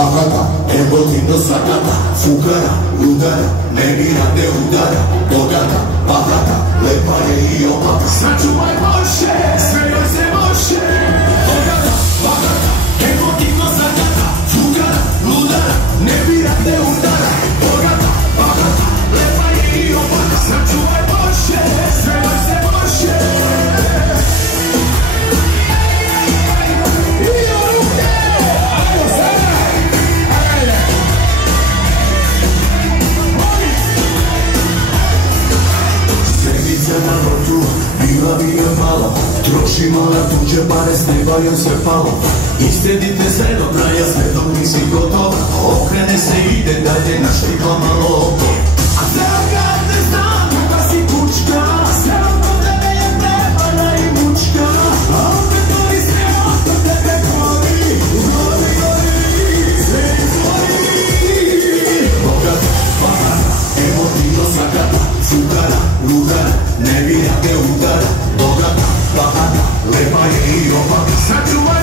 bahata, emotivno sakata, fukara, ludara, ne bira te udara, bogata, bahata, lepa je i opaka. Sačuvaj može, sve joj se može. Bogata, bahata, emotivno sakata, fukara, ludara, ne bira te udara, bogata, bahata, lepa je i opaka. Sačuvaj može, sve joj se može. Bila bi joj malo, trošimo na tuđe pare, s neba joj sve palo. Istedite sve do kraja, sve dok nisi gotova. Okrene se i ide dalje, naštikla malo oko. A ceo grad ne zna koga si kučka, sve oko tebe je prepana i mučka. A opet gori sve oko tebe gori, gori, gori, sve izgori. Bogata, bahata, emotivno sakata, fukara, ludara, ne bira te udara, bogata, bahata, lepa je i opaka. Sačuvaj